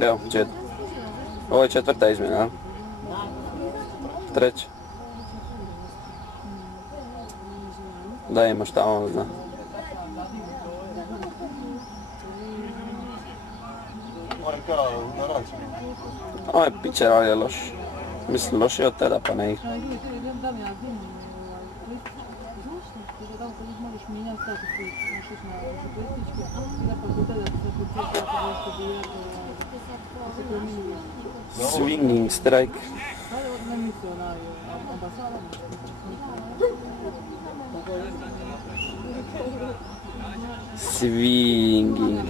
Evo, ovo je 4. izmjena, a? 3. Da ima šta on zna. On je kao na račun. Ovo je pičer, ali je loš. Mislim, loš je od teda, pa ne igra. Swinging strike. Swinging.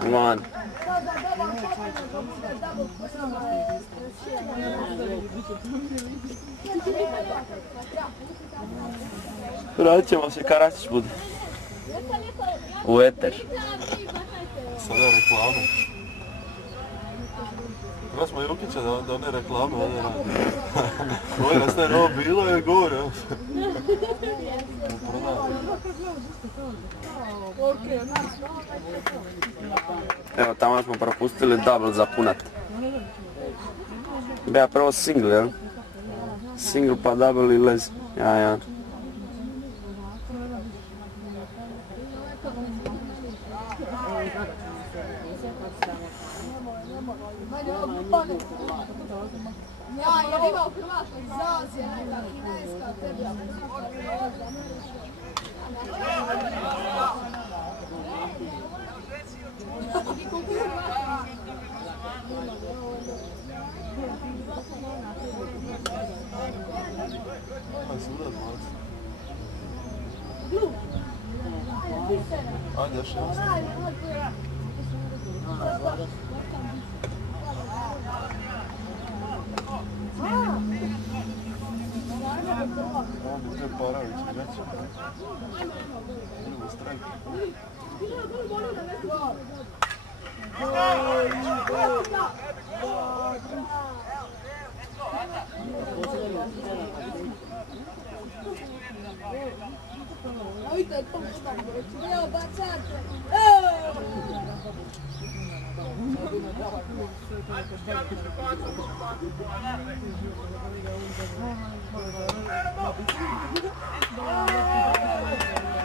Come on. Radit ćemo se, Karačić bude. U eter. Sada je reklame. Treba smo Jukića da one reklame ovdje radi. Ovo nas ne novo bilo je gore. Evo, tamo smo propustili double za punat. Bija prvo single, jel? Single pa double i lez. Ja. Ja imao Hrvatskoj Zazija, neka kineska, tebi. Ajde, još jedan. Gdje Paravić, neće. Idemo strajk.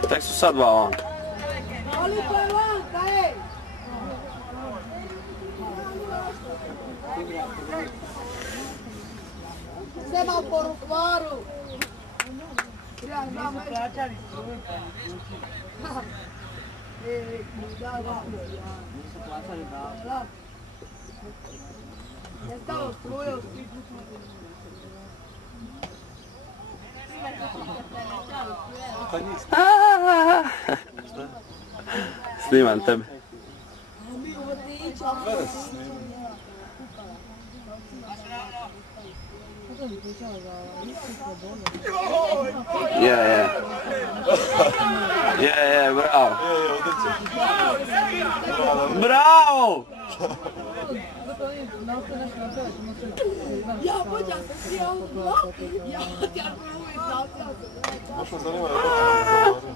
Tek su sad dva on. Semafor u kvaru. Nisu plaćali struju. Nisu plaćali da. Je stalo struja u svijetu. Snimam tebe. Je, bravo. Bravo! Ja pođam se svi ovo, ja ti argumentation. Možda zanima je ročno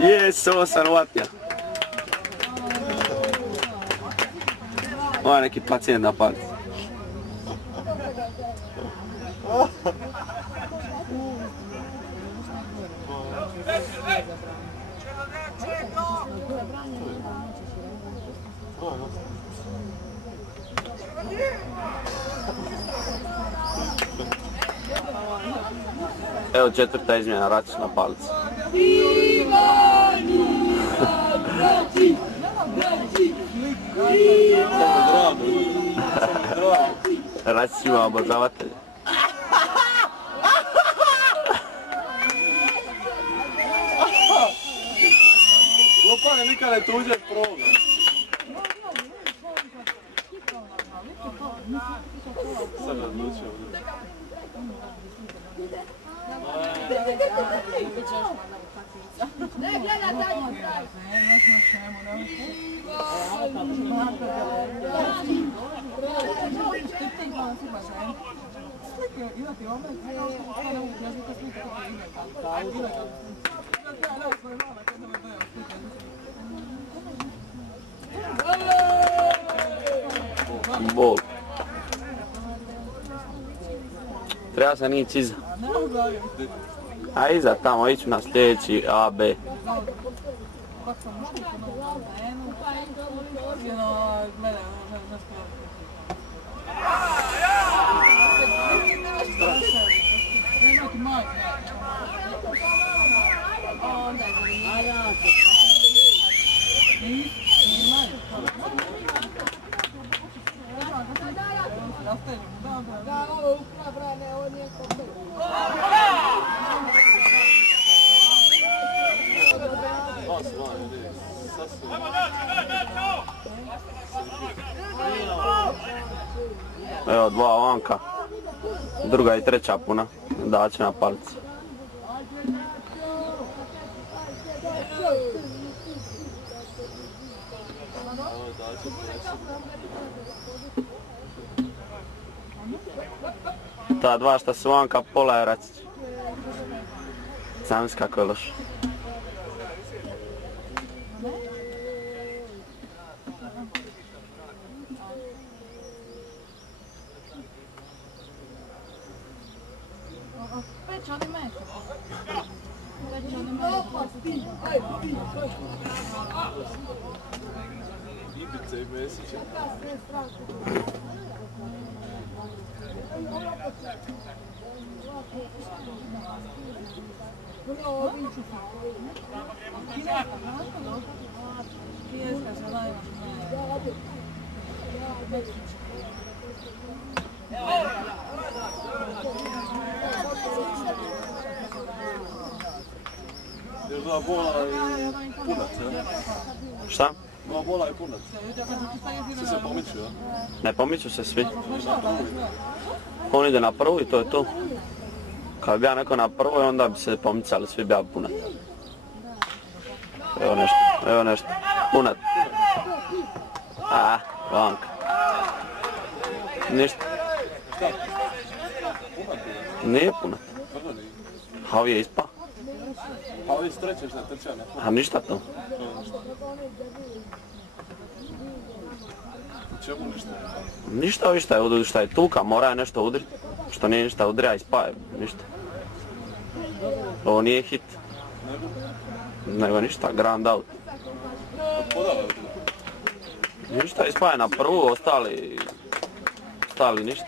za Jes, ovo sam uvatio. Ovo je neki pacijent na palici. Evo četvrta izmjena, Račić na palici. Račić ima obožavatelje. Lopane nikad ne tuđe problem. Sad odlučio ovdje. Ne, gleda dalje. Bol. Treba se nići iza. A iza tamo, iću na sljedeći A, B. Da, ovo je ukra, brane, ovo nije kopel. Evo, dva vanka. Druga i treća puna. Daće na palici. Ta dva šta su vanka, pola je Račić. Znam si kako je loš. Ibice i Mesića. Jer dva bola i punac, ja? Šta? Dva bola i punac. Svi se pomiču, ja? Ne pomiču se svi. On ide na prvu i to je to. Kad bi ja neko na prvoj, onda bi se pomicali, svi bi ja punat. Evo nešto, punat. Vanka. Ništa. Nije punat. A ovi je ispao. A ovi s treće šta trča, ne? A ništa to. Čemu ništa? Ništa ovi šta je tuka, mora je nešto udriti. Što nije ništa udrija i spaje, ništa. Ovo nije hit. Nego ništa, grand out. Ništa ispaje na prvu, ostali ništa.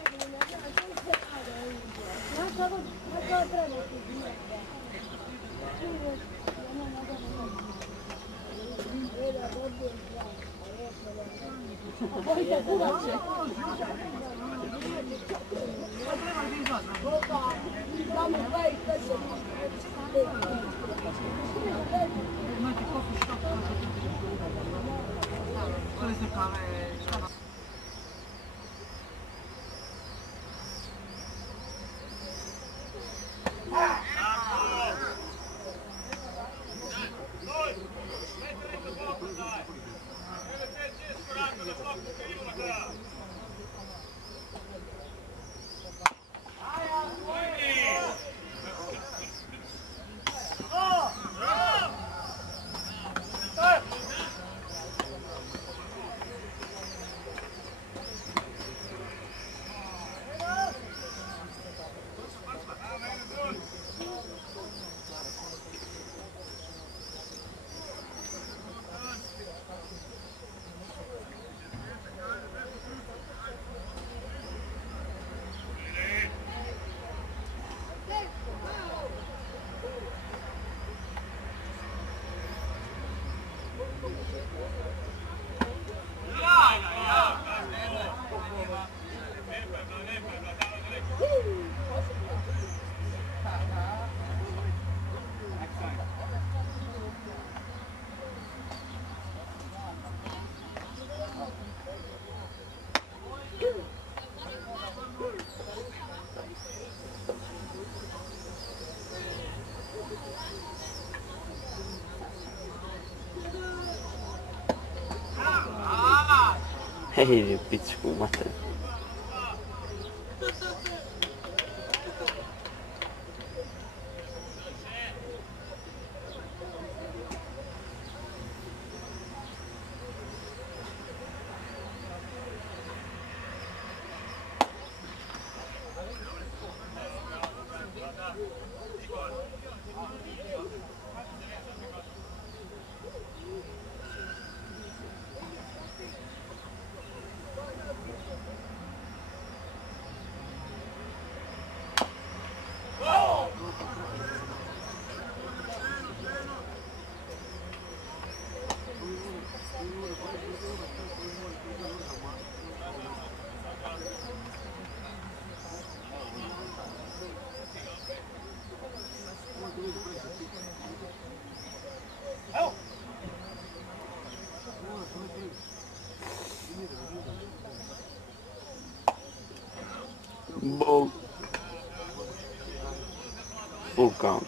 Hej, pičku, mater. Ball. Full count.